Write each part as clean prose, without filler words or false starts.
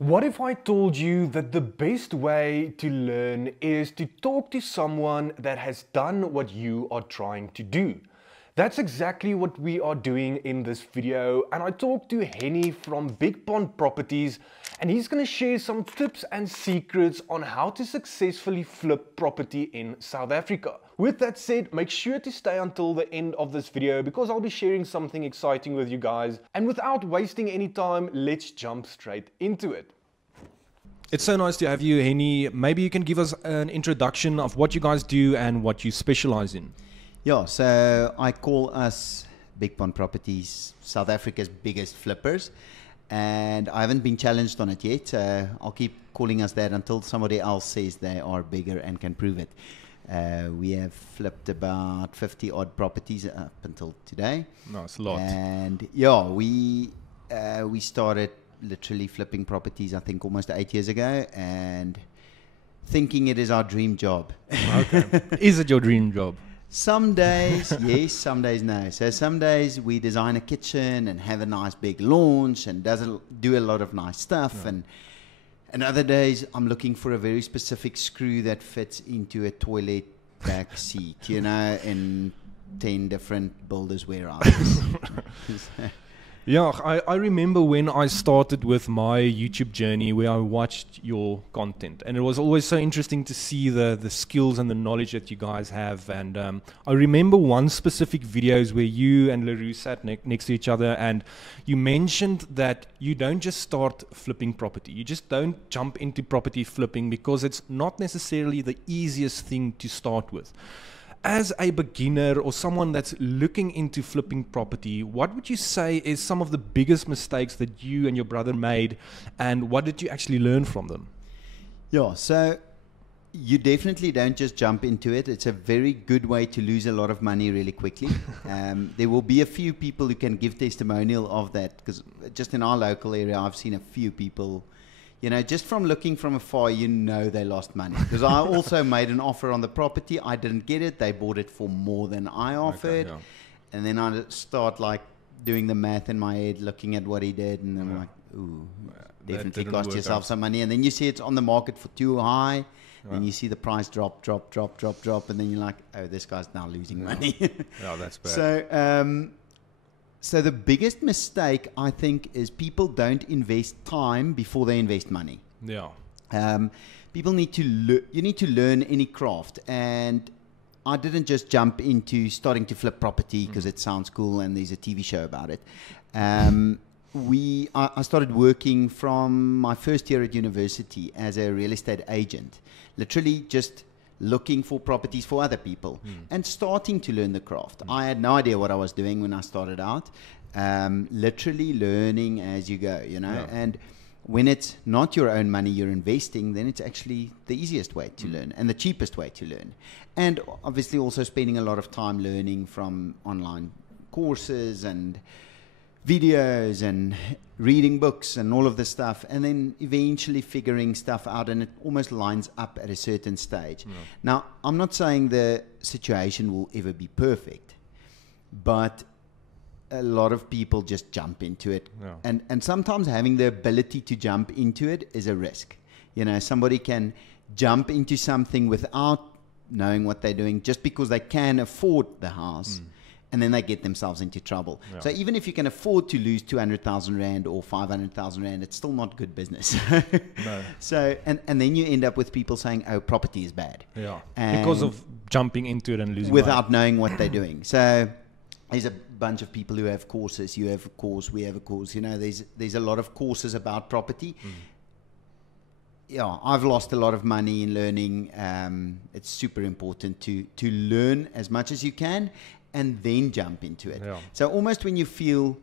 What if I told you that the best way to learn is to talk to someone that has done what you are trying to do? That's exactly what we are doing in this video, and I talked to Henny from Big Pond Properties, and he's going to share some tips and secrets on how to successfully flip property in South Africa. With that said, make sure to stay until the end of this video because I'll be sharing something exciting with you guys. And without wasting any time, let's jump straight into it. It's so nice to have you, Henny. Maybe you can give us an introduction of what you guys do and what you specialize in. Yeah, so I call us Big Pond Properties South Africa's biggest flippers, and I haven't been challenged on it yet. I'll keep calling us that until somebody else says they are bigger and can prove it. We have flipped about 50 odd properties up until today. No, it's a lot. And yeah, we started literally flipping properties, I think almost 8 years ago, and thinking it is our dream job. Okay. Is it your dream job? Some days, yes, some days no. So some days we design a kitchen and have a nice big launch and do a lot of nice stuff. Yeah. And other days I'm looking for a very specific screw that fits into a toilet back seat, you know, in 10 different builders' warehouses. Yeah, I remember when I started with my YouTube journey where I watched your content, and it was always so interesting to see the skills and the knowledge that you guys have. And I remember one specific videos where you and LaRue sat next to each other, and you mentioned that you don't just start flipping property. You just don't jump into property flipping because it's not necessarily the easiest thing to start with. As a beginner or someone that's looking into flipping property, what would you say is some of the biggest mistakes that you and your brother made, and what did you actually learn from them? Yeah, so you definitely don't just jump into it. It's a very good way to lose a lot of money really quickly. There will be a few people who can give testimonial of that, because just in our local area, I've seen a few people, you know, just from looking from afar, you know they lost money. Because I also made an offer on the property. I didn't get it. They bought it for more than I offered. Okay, yeah. And then I start like doing the math in my head, looking at what he did. And I'm like, ooh, definitely cost yourself some money. And then you see it's on the market for too high. Yeah. And you see the price drop. And then you're like, oh, this guy's now losing money. Yeah, that's bad. So the biggest mistake, I think, is people don't invest time before they invest money. Yeah. People need to you need to learn any craft. And I didn't just jump into starting to flip property because it sounds cool and there's a TV show about it. I started working from my first year at university as a real estate agent, literally just looking for properties for other people and starting to learn the craft. I had no idea what I was doing when I started out, literally learning as you go, you know. Yeah. And when it's not your own money you're investing, then it's actually the easiest way to learn and the cheapest way to learn. And obviously also spending a lot of time learning from online courses and videos and reading books and all of this stuff, and then eventually figuring stuff out, and it almost lines up at a certain stage. Yeah. Now, I'm not saying the situation will ever be perfect, but a lot of people just jump into it. Yeah. And sometimes having the ability to jump into it is a risk. You know, somebody can jump into something without knowing what they're doing just because they can afford the house. And then they get themselves into trouble. Yeah. So even if you can afford to lose 200,000 Rand or 500,000 Rand, it's still not good business. No. So, and then you end up with people saying, oh, property is bad. Yeah. Because of jumping into it and losing without knowing what they're doing. So there's a bunch of people who have courses. You have a course, we have a course. You know, there's a lot of courses about property. Yeah, I've lost a lot of money in learning. It's super important to learn as much as you can, and then jump into it. Yeah. So almost when you feel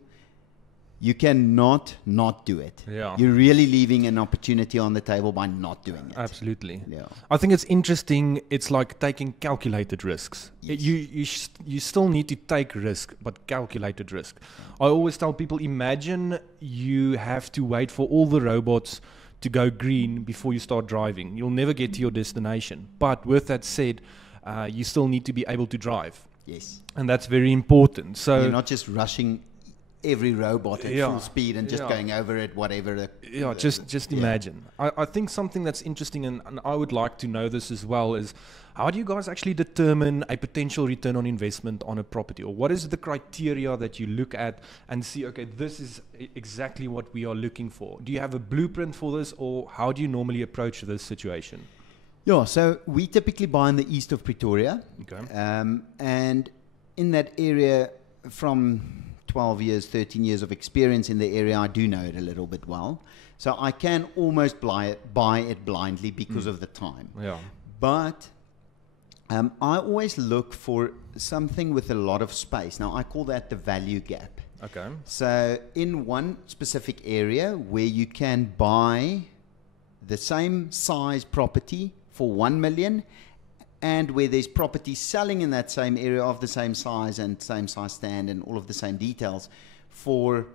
you cannot not do it, you're really leaving an opportunity on the table by not doing it. Absolutely. Yeah. I think it's interesting. It's like taking calculated risks. Yes. You still need to take risk, but calculated risk. I always tell people, imagine you have to wait for all the robots to go green before you start driving. You'll never get to your destination. But with that said, you still need to be able to drive. Yes. And that's very important. So you're not just rushing every robot at Yeah. full speed and just Yeah. going over it, whatever. Yeah, just imagine. I think something that's interesting, and I would like to know this as well, is how do you guys actually determine a potential return on investment on a property? Or what is the criteria that you look at and see, okay, this is exactly what we are looking for? Do you have a blueprint for this, or how do you normally approach this situation? Yeah, so we typically buy in the east of Pretoria. Okay. And in that area, from 12 years, 13 years of experience in the area, I do know it a little bit well. So I can almost buy it blindly because of the time. Yeah. But I always look for something with a lot of space. Now, I call that the value gap. Okay. So in one specific area where you can buy the same size property for 1 million, and where there's property selling in that same area of the same size and same size stand and all of the same details for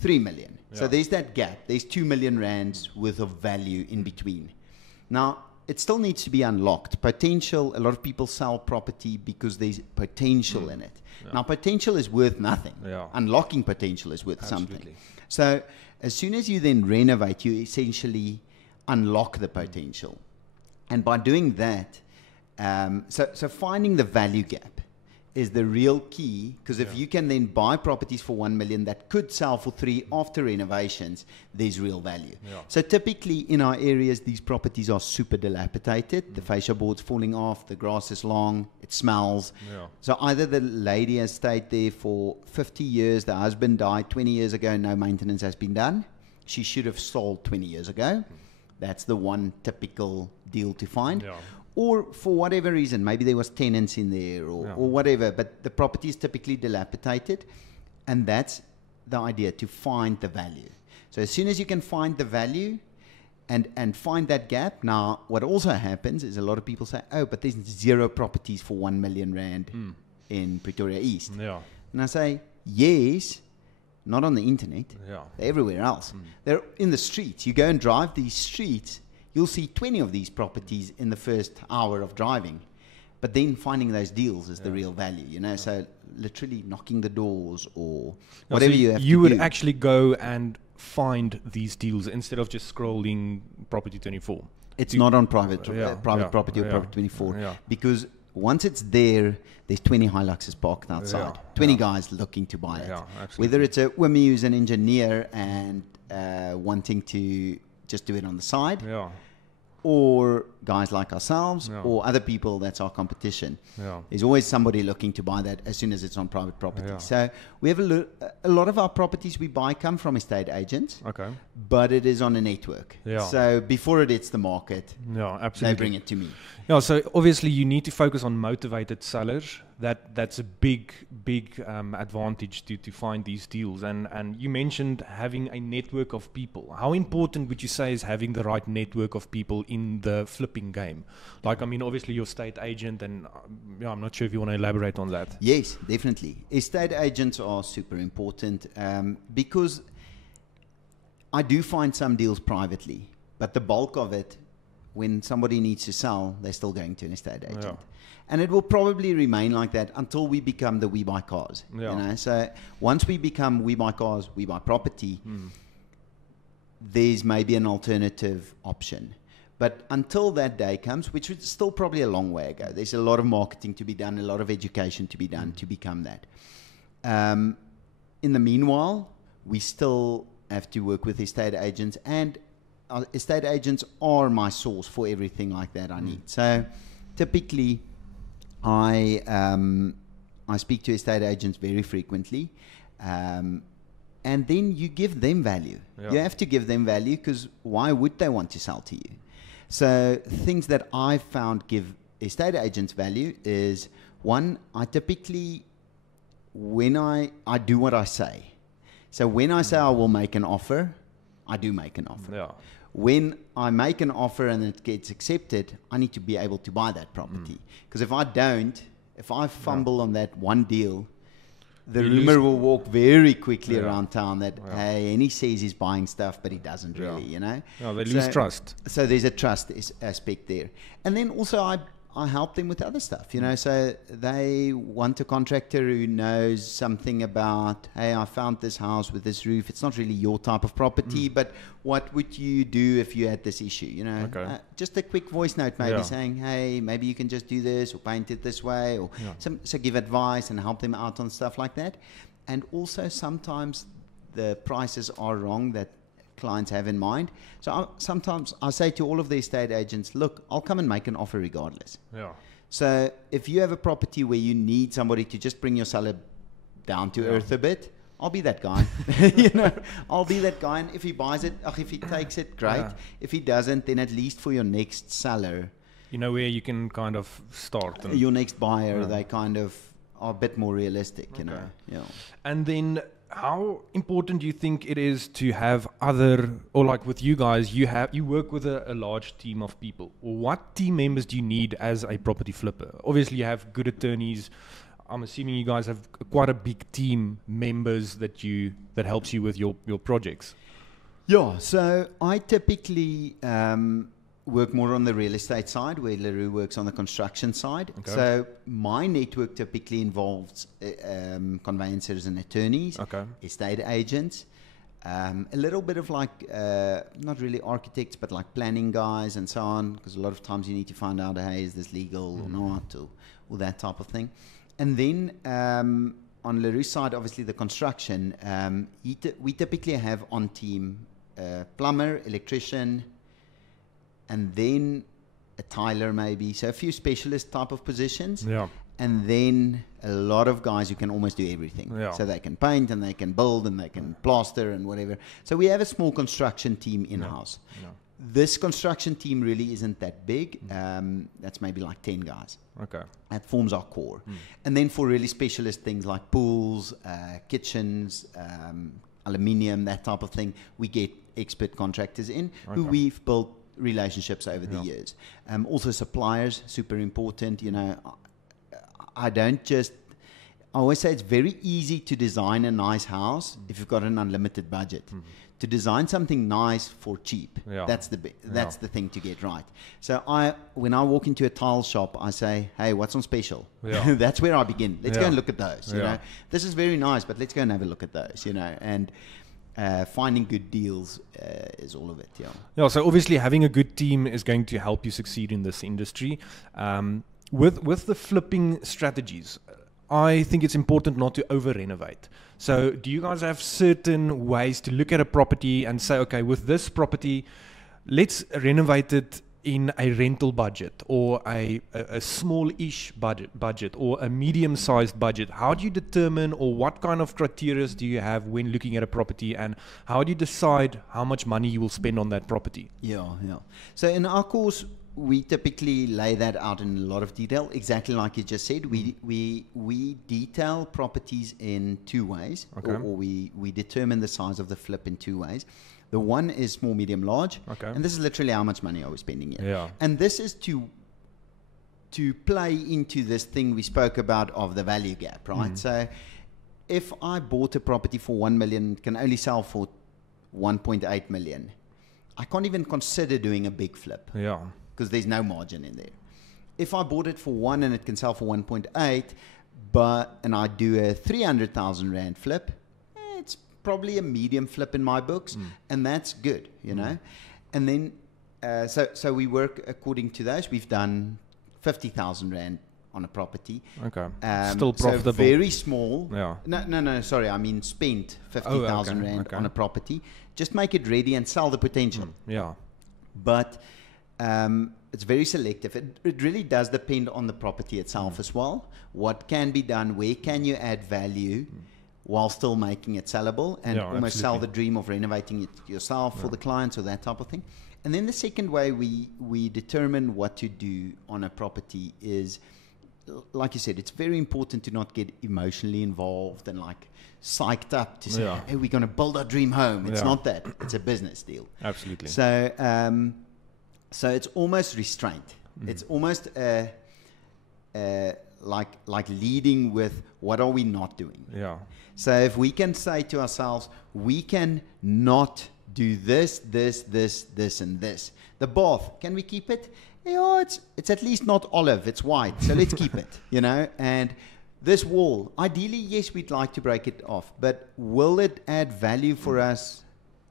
3 million. So Yeah. there's that gap. There's 2 million rands worth of value in between. Now, it still needs to be unlocked. Potential, a lot of people sell property because there's potential in it. Yeah. Now, potential is worth nothing. Yeah. Unlocking potential is worth something. Absolutely. So as soon as you then renovate, you essentially unlock the potential. And by doing that, so finding the value gap is the real key, because if you can then buy properties for 1 million that could sell for 3 after renovations, there's real value. Yeah. So typically in our areas, these properties are super dilapidated. The fascia board's falling off, the grass is long, it smells. Yeah. So either the lady has stayed there for 50 years, the husband died 20 years ago, no maintenance has been done. She should have sold 20 years ago. That's the one typical deal to find. Yeah. Or for whatever reason, maybe there was tenants in there or whatever, but the property is typically dilapidated, and that's the idea, to find the value. So as soon as you can find the value and find that gap, now what also happens is a lot of people say, oh, but there's 0 properties for 1 million rand in Pretoria East. Yeah. And I say, yes, not on the internet, Yeah. they're everywhere else. They're in the streets. You go and drive these streets, you'll see 20 of these properties in the first hour of driving. But then finding those deals is the real value, you know. So literally knocking the doors or whatever So you have to you would do. actually go and find these deals instead of just scrolling Property 24. It's not on private Yeah, property or yeah, Property 24 yeah. because once it's there, there's 20 Hiluxes parked outside. Yeah, 20 guys looking to buy it. Yeah, absolutely. Whether it's a woman who's an engineer and wanting to just do it on the side, Yeah. or guys like ourselves, Yeah. or other people that's our competition. Yeah. There's always somebody looking to buy that as soon as it's on private property. Yeah. So we have a lot of our properties we buy come from estate agents, Okay. but it is on a network. Yeah. So before it hits the market, Yeah, they absolutely. bring it to me. Yeah, so obviously you need to focus on motivated sellers. That's a big advantage to find these deals. And you mentioned having a network of people. How important would you say is having the right network of people in the flipping game? Like, I mean, obviously you're state agent, and I'm not sure if you want to elaborate on that. Yes, definitely. Estate agents are super important because I do find some deals privately, but the bulk of it, when somebody needs to sell, they're still going to an estate agent. Yeah. And it will probably remain like that until we become the We Buy Cars. Yeah. You know? So once we become We Buy Cars, We Buy Property, there's maybe an alternative option. But until that day comes, which is still probably a long way ago, there's a lot of marketing to be done, a lot of education to be done to become that. In the meanwhile, we still have to work with estate agents, and estate agents are my source for everything like that I need. So typically, I speak to estate agents very frequently, and then you give them value. Yeah. You have to give them value, because why would they want to sell to you? So things that I've found give estate agents value is, one, I typically, when I do what I say. So when I say I will make an offer, I do make an offer. Yeah. When I make an offer and it gets accepted, I need to be able to buy that property. Because if I don't, if I fumble on that one deal, the You rumor lose- will walk very quickly Yeah. around town that, hey, and he says he's buying stuff, but he doesn't really, you know. Yeah, they lose trust. So there's a trust aspect there. And then also I help them with other stuff, you know. So they want a contractor who knows something about, hey, I found this house with this roof. It's not really your type of property, but what would you do if you had this issue, you know? Okay. Just a quick voice note maybe Yeah. saying, hey, maybe you can just do this or paint it this way, or so give advice and help them out on stuff like that. And also sometimes the prices are wrong that clients have in mind. So sometimes I say to all of the estate agents, look, I'll come and make an offer regardless. Yeah. So if you have a property where you need somebody to just bring your seller down to earth a bit, I'll be that guy. You know, I'll be that guy. And if he buys it, if he takes it, great. Yeah. If he doesn't, then at least for your next seller, You know where you can kind of start. And, your next buyer, they kind of are a bit more realistic, you know. Yeah. and then how important do you think it is to have other, or like with you guys, you work with a large team of people. What team members do you need as a property flipper? Obviously you have good attorneys. I'm assuming you guys have quite a big team members that helps you with your projects. Yeah, so I typically work more on the real estate side, where Leroux works on the construction side. Okay. So my network typically involves conveyancers and attorneys, Okay. estate agents, a little bit of like, not really architects, but like planning guys and so on, because a lot of times you need to find out, hey, is this legal or not, or that type of thing. And then on Leroux's side, obviously the construction, we typically have on team plumber, electrician, and then a tiler maybe. So a few specialist type of positions. Yeah. And then a lot of guys who can almost do everything. Yeah. So they can paint and they can build and they can plaster and whatever. So we have a small construction team in-house. Yeah. This construction team really isn't that big. That's maybe like 10 guys. Okay. That forms our core. And then for really specialist things like pools, kitchens, aluminium, that type of thing, we get expert contractors in who we've built relationships over the years. Also suppliers, super important. You know, I always say it's very easy to design a nice house if you've got an unlimited budget. To design something nice for cheap, that's the thing to get right. So when I walk into a tile shop, I say, hey, what's on special? Yeah. That's where I begin. Let's go and look at those. You Yeah. know, this is very nice, but let's go and have a look at those. You know, and finding good deals is all of it. Yeah. Yeah, so obviously having a good team is going to help you succeed in this industry. With the flipping strategies, I think it's important not to over-renovate. So do you guys have certain ways to look at a property and say, okay, with this property, let's renovate it in a rental budget or a small-ish budget or a medium-sized budget? How do you determine, or what kind of criteria do you have when looking at a property, and how do you decide how much money you will spend on that property? Yeah. So in our course, we typically lay that out in a lot of detail, exactly like you just said. We detail properties in two ways, or we determine the size of the flip in two ways. The one is small, medium, large, and this is literally how much money are we spending here. Yeah. And this is to play into this thing we spoke about of the value gap, right? So if I bought a property for 1 million, it can only sell for 1.8 million. I can't even consider doing a big flip. Yeah. Because there's no margin in there. If I bought it for 1 and it can sell for 1.8, and I do a 300,000 rand flip, it's probably a medium flip in my books, and that's good, you know. And then, so we work according to those. We've done 50,000 rand on a property. Okay. Still profitable. So very small. Yeah. No. Sorry, I mean spent 50,000 rand on a property. Just make it ready and sell the potential. Yeah. But it's very selective. It really does depend on the property itself as well. What can be done? Where can you add value while still making it sellable and almost sell the dream of renovating it yourself for the clients or that type of thing? And then the second way we determine what to do on a property is, like you said, it's very important to not get emotionally involved and like psyched up to say, hey, we're going to build our dream home. It's not that. It's a business deal. Absolutely. So, so it's almost restraint. It's almost like leading with what are we not doing. Yeah. So if we can say to ourselves, we can not do this, and this. The bath, can we keep it? yeah, it's at least not olive, it's white, so let's keep it, you know. And this wall, ideally, yes, we'd like to break it off, but will it add value for us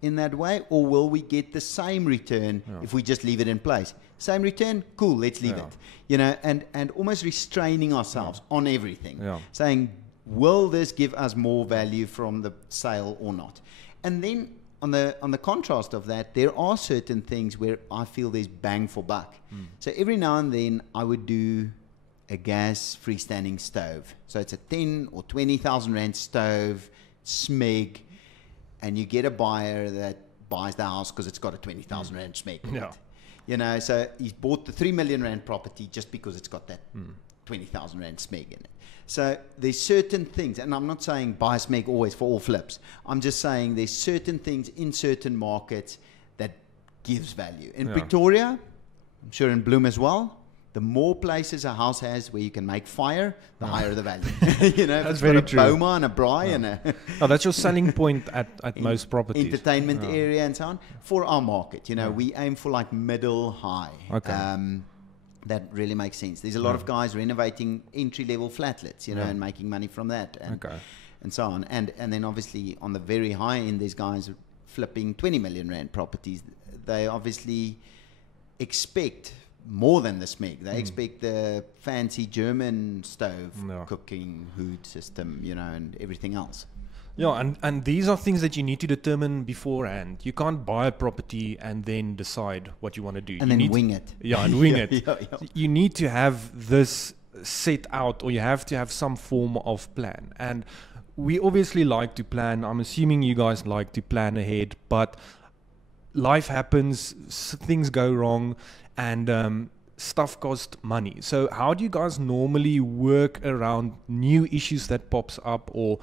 in that way, or will we get the same return if we just leave it in place? Same return, cool, let's leave it, you know, and almost restraining ourselves on everything, saying, will this give us more value from the sale or not? And then on the contrast of that, there are certain things where I feel there's bang for buck. So every now and then I would do a gas freestanding stove. So it's a 10 or 20,000 rand stove, smeg, and you get a buyer that buys the house because it's got a 20,000 rand smeg in it. You know, so he's bought the 3 million rand property just because it's got that 20,000 rand smeg in it. So there's certain things, and I'm not saying buy smeg always for all flips. I'm just saying there's certain things in certain markets that gives value. In Pretoria, I'm sure in Bloem as well, the more places a house has where you can make fire, the higher the value. You know, That's if very it's got a true. boma and a braai and a Oh, that's your selling point at most properties. entertainment area and so on. For our market, you know, we aim for like middle high. Okay. That really makes sense. There's a lot of guys renovating entry-level flatlets, you know, and making money from that, and so on. And then obviously on the very high end, there's guys flipping 20 million rand properties. They obviously expect more than the smeg. They expect the fancy German stove cooking hood system, you know, and everything else. Yeah, and these are things that you need to determine beforehand. You can't buy a property and then decide what you want to do. And you then wing it. Yeah, and wing Yeah, it. yeah. You need to have this set out, or you have to have some form of plan. And we obviously like to plan. I'm assuming you guys like to plan ahead, but life happens, things go wrong, and stuff costs money. So how do you guys normally work around new issues that pops up, or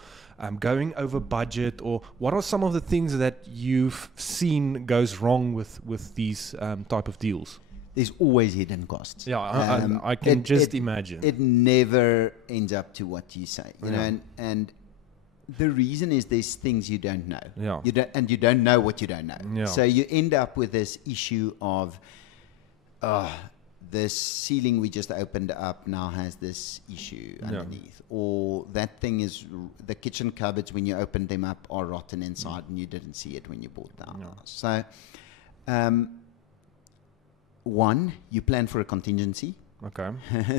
going over budget, or what are some of the things that you've seen goes wrong with these type of deals? There's always hidden costs. Yeah, I can imagine. It never ends up to what you say, you know, and the reason is there's things you don't know. Yeah. You don't know what you don't know. Yeah. So you end up with this issue of, this ceiling we just opened up now has this issue underneath, or that thing is the kitchen cupboards when you opened them up are rotten inside and you didn't see it when you bought the house. So, one, you plan for a contingency. Okay.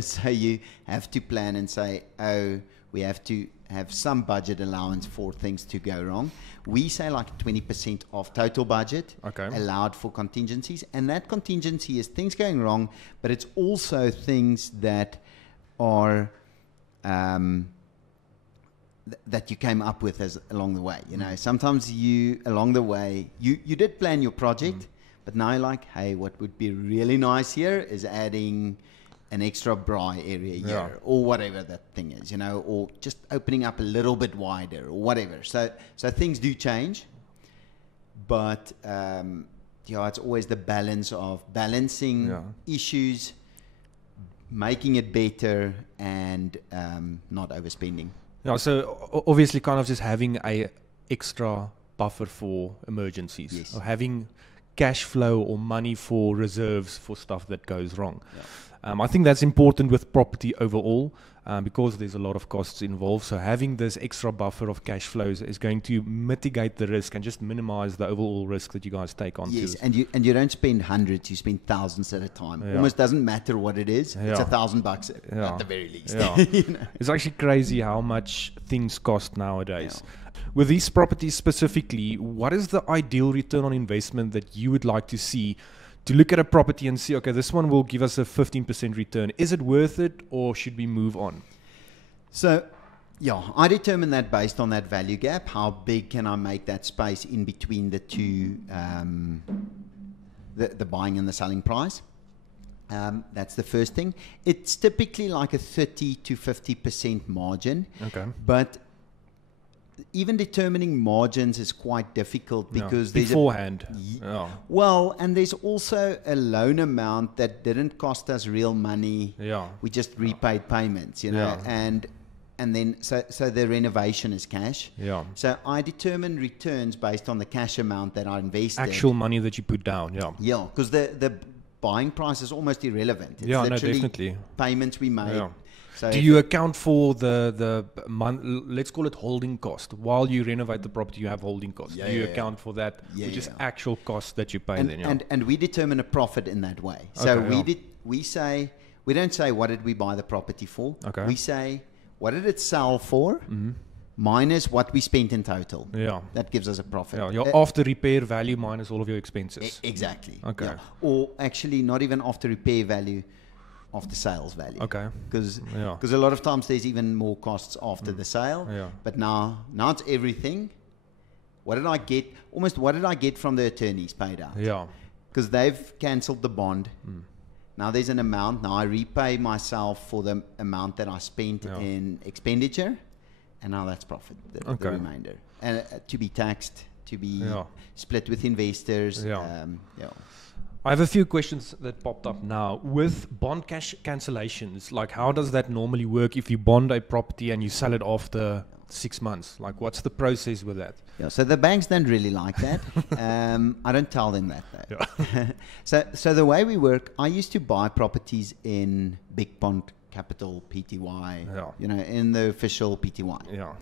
So you have to plan and say, oh, we have to have some budget allowance for things to go wrong. We say like 20% of total budget allowed for contingencies. And that contingency is things going wrong, but it's also things that are that you came up with as along the way. You know, sometimes along the way, you did plan your project, but now you're like, hey, what would be really nice here is adding an extra braai area here, or whatever that thing is, you know, or just opening up a little bit wider, or whatever. So things do change, but it's always the balance of balancing issues, making it better, and not overspending. Yeah, so obviously kind of just having a extra buffer for emergencies, or having cash flow or money for reserves for stuff that goes wrong. I think that's important with property overall, because there's a lot of costs involved. So having this extra buffer of cash flows is going to mitigate the risk and just minimize the overall risk that you guys take on. Yes, and you don't spend hundreds, you spend thousands at a time. Almost doesn't matter what it is. It's $1,000 at the very least. You know? It's actually crazy how much things cost nowadays. With these properties specifically, what is the ideal return on investment that you would like to see? To look at a property and see, okay, this one will give us a 15% return. Is it worth it, or should we move on? So, I determine that based on that value gap. How big can I make that space in between the two, the buying and the selling price? That's the first thing. It's typically like a 30 to 50% margin. Okay. But even determining margins is quite difficult because there's beforehand. Well, and there's also a loan amount that didn't cost us real money. We just repaid payments, you know, and then so the renovation is cash. So I determine returns based on the cash amount that I invested. Actual money that you put down. Because the buying price is almost irrelevant. It's Yeah, no, literally definitely. payments we made. Yeah. So Do if you account for the let's call it holding cost? While you renovate the property, you have holding costs. Yeah, Do you yeah, account for that, Yeah, which is yeah. actual cost that you pay and, then? Yeah. and we determine a profit in that way. So Okay, we say, we don't say what did we buy the property for. Okay. We say what did it sell for minus what we spent in total. Yeah. That gives us a profit. Yeah, your after repair value minus all of your expenses. Exactly. Okay. Yeah. Or actually not even after repair value, after sales value. Okay. Because Yeah. a lot of times there's even more costs after the sale. Yeah. But now it's everything. What did I get? Almost what did I get from the attorneys paid out? Yeah. Because they've cancelled the bond. Now there's an amount. Now I repay myself for the amount that I spent Yeah. in expenditure, and now that's profit, the Okay. remainder. And to be taxed, to be Yeah. split with investors. Yeah. Yeah. I have a few questions that popped up now. With bond cash cancellations, like how does that normally work if you bond a property and you sell it after 6 months? Like what's the process with that? Yeah, so the banks don't really like that. I don't tell them that though. Yeah. So the way we work, I used to buy properties in Big Pond Capital PTY, Yeah. you know, in the official PTY. Yeah.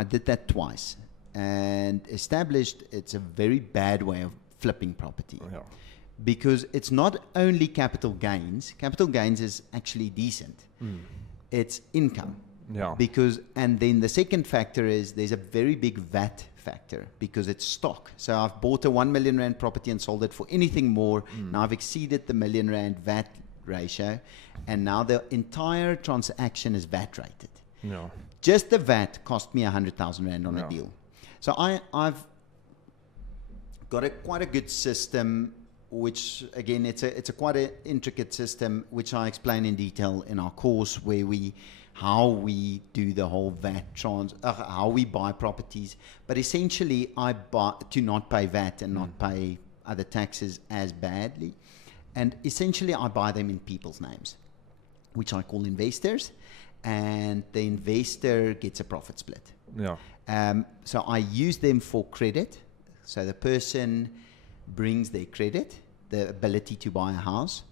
I did that twice and established it's a very bad way of flipping property. Yeah. Because it's not only capital gains. Capital gains is actually decent. It's income. Yeah. Because, and then the second factor is there's a very big VAT factor because it's stock. So I've bought a 1 million rand property and sold it for anything more. Now I've exceeded the million rand VAT ratio, and now the entire transaction is VAT rated. Yeah. Just the VAT cost me 100,000 rand on Yeah. a deal. So I've got quite a good system, which again it's a quite an intricate system, which I explain in detail in our course, where how we do the whole VAT how we buy properties. But essentially, I buy to not pay VAT and not pay other taxes as badly, and essentially I buy them in people's names, which I call investors, and the investor gets a profit split. Yeah. So I use them for credit. So the person brings their credit, the ability to buy a house.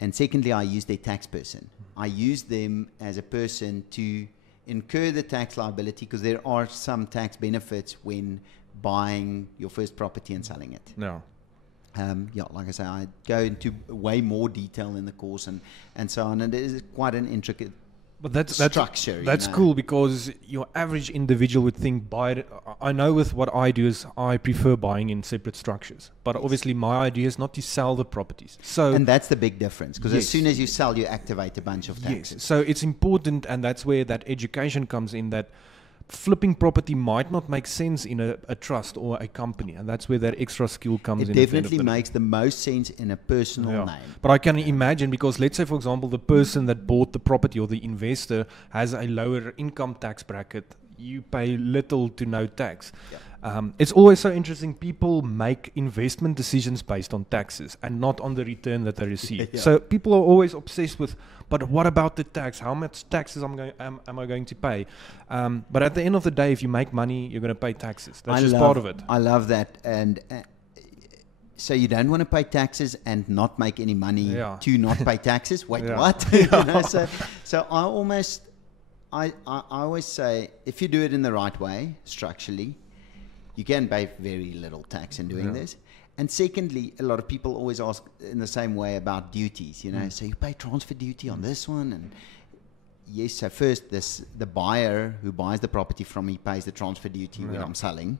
And secondly, I use their tax person. I use them as a person to incur the tax liability because there are some tax benefits when buying your first property and selling it. Yeah. Yeah, like I say, I go into way more detail in the course and so on. And it is quite an intricate But that's structure. That's you know. cool because your average individual would think buy it. I know with what I do is I prefer buying in separate structures. But obviously my idea is not to sell the properties. So And that's the big difference because Yes. as soon as you sell, you activate a bunch of yes. taxes. So it's important, and that's where that education comes in, that flipping property might not make sense in a trust or a company, and that's where that extra skill comes It in. at the end of definitely the day. makes the most sense in a personal Yeah. name. But I can imagine, because let's say, for example, the person that bought the property or the investor has a lower income tax bracket, you pay little to no tax. It's always so interesting. People make investment decisions based on taxes and not on the return that they receive. Yeah. So people are always obsessed with, but what about the tax? How much taxes am I going to pay? But at the end of the day, if you make money, you're going to pay taxes. That's just part of it. I love that. And so you don't want to pay taxes and not make any money Yeah. to not pay taxes? Wait, Yeah. what? You know, so I always say, if you do it in the right way, structurally, you can pay very little tax in doing Yeah. this. And secondly, a lot of people always ask in the same way about duties, you know, so you pay transfer duty on this one. And yes, so first the buyer who buys the property from me pays the transfer duty when Yeah. I'm selling.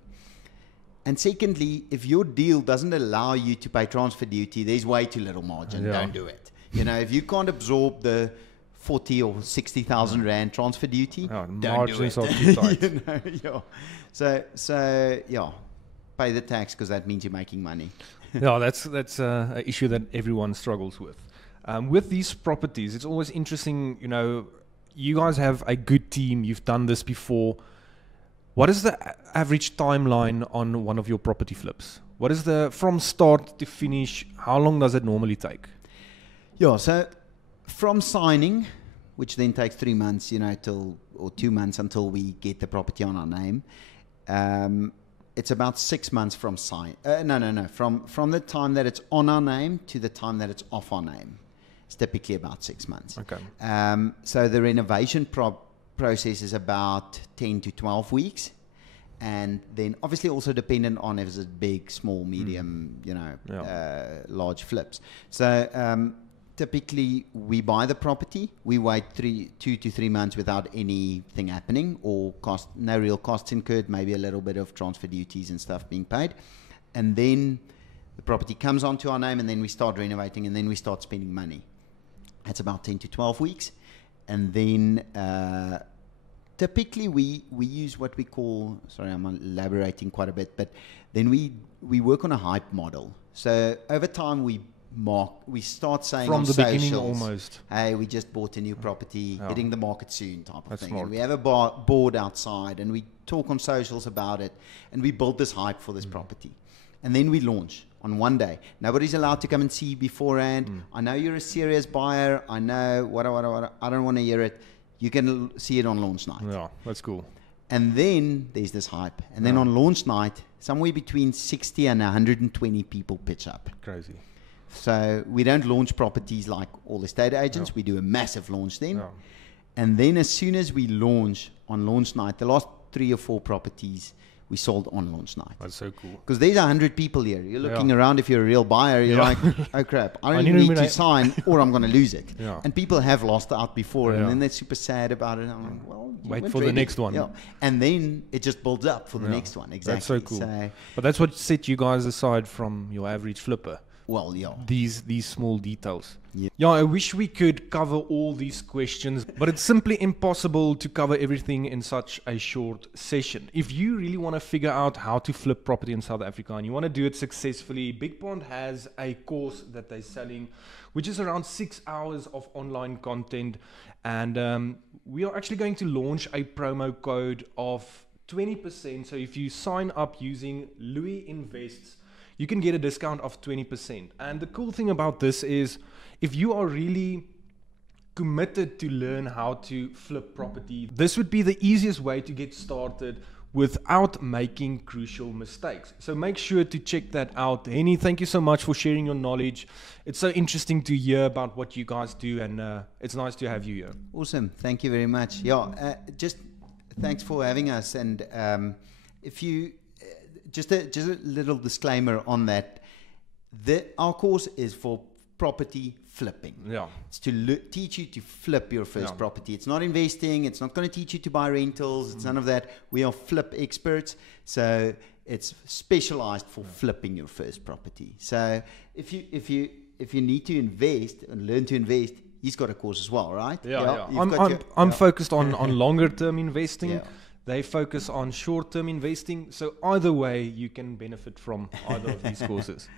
And secondly, if your deal doesn't allow you to pay transfer duty, there's way too little margin. Yeah. Don't do it. You know, if you can't absorb the 40 or 60,000 rand transfer duty, Yeah, don't do margins it. are too tight. You know, yeah. So yeah, pay the tax because that means you're making money. Yeah, that's an issue that everyone struggles with. With these properties, it's always interesting, you know, you guys have a good team, you've done this before. What is the average timeline on one of your property flips? What is from start to finish, how long does it normally take? Yeah, so from signing, which then takes 3 months, you know, or 2 months until we get the property on our name, it's about 6 months from from the time that it's on our name to the time that it's off our name. It's typically about 6 months. Okay. So the renovation process is about 10 to 12 weeks. And then obviously also dependent on if it's big, small, medium, large flips. So typically we buy the property, we wait 2 to 3 months without anything happening or no real costs incurred, maybe a little bit of transfer duties and stuff being paid. And then the property comes onto our name and then we start renovating and then we start spending money. That's about 10 to 12 weeks. And then typically we use what we call, sorry, I'm elaborating quite a bit, but then we work on a hype model. So over time we start saying from on the socials, beginning almost, hey, we just bought a new property, hitting the market soon type of thing. Smart. And we have a board outside and we talk on socials about it and we build this hype for this property. And then we launch on one day. Nobody's allowed to come and see beforehand. I know you're a serious buyer. I know what I don't want to hear it. You can see it on launch night. Yeah, that's cool. And then there's this hype. And then on launch night, somewhere between 60 and 120 people pitch up. Crazy. So we don't launch properties like all estate agents. Yeah. We do a massive launch then. Yeah. And then as soon as we launch on launch night, the last 3 or 4 properties we sold on launch night. That's so cool. Because there's 100 people here. You're looking around. If you're a real buyer, you're like, oh crap, I don't need to sign or I'm going to lose it. Yeah. And people have lost out before and then they're super sad about it. I'm like, well, wait for the next one. Yeah. And then it just builds up for the next one. Exactly. That's so cool. But that's what set you guys aside from your average flipper. Well, yeah. These small details. Yeah. I wish we could cover all these questions, but it's simply impossible to cover everything in such a short session. If you really want to figure out how to flip property in South Africa and you want to do it successfully, Big Pond has a course that they're selling, which is around 6 hours of online content. And we are actually going to launch a promo code of 20%. So if you sign up using Louis Invests, you can get a discount of 20%. And the cool thing about this is if you are really committed to learn how to flip property, this would be the easiest way to get started without making crucial mistakes. So make sure to check that out. Henny, thank you so much for sharing your knowledge. It's so interesting to hear about what you guys do, and it's nice to have you here. Awesome. Thank you very much. Yeah, just thanks for having us. And if you... Just a little disclaimer on that. Our course is for property flipping. Yeah. It's to teach you to flip your first property. It's not investing. It's not going to teach you to buy rentals. It's none of that. We are flip experts. So it's specialized for flipping your first property. So if you need to invest and learn to invest, he's got a course as well, right? Yeah. I'm focused on longer term investing. Yeah. They focus on short-term investing. So either way, you can benefit from either of these courses.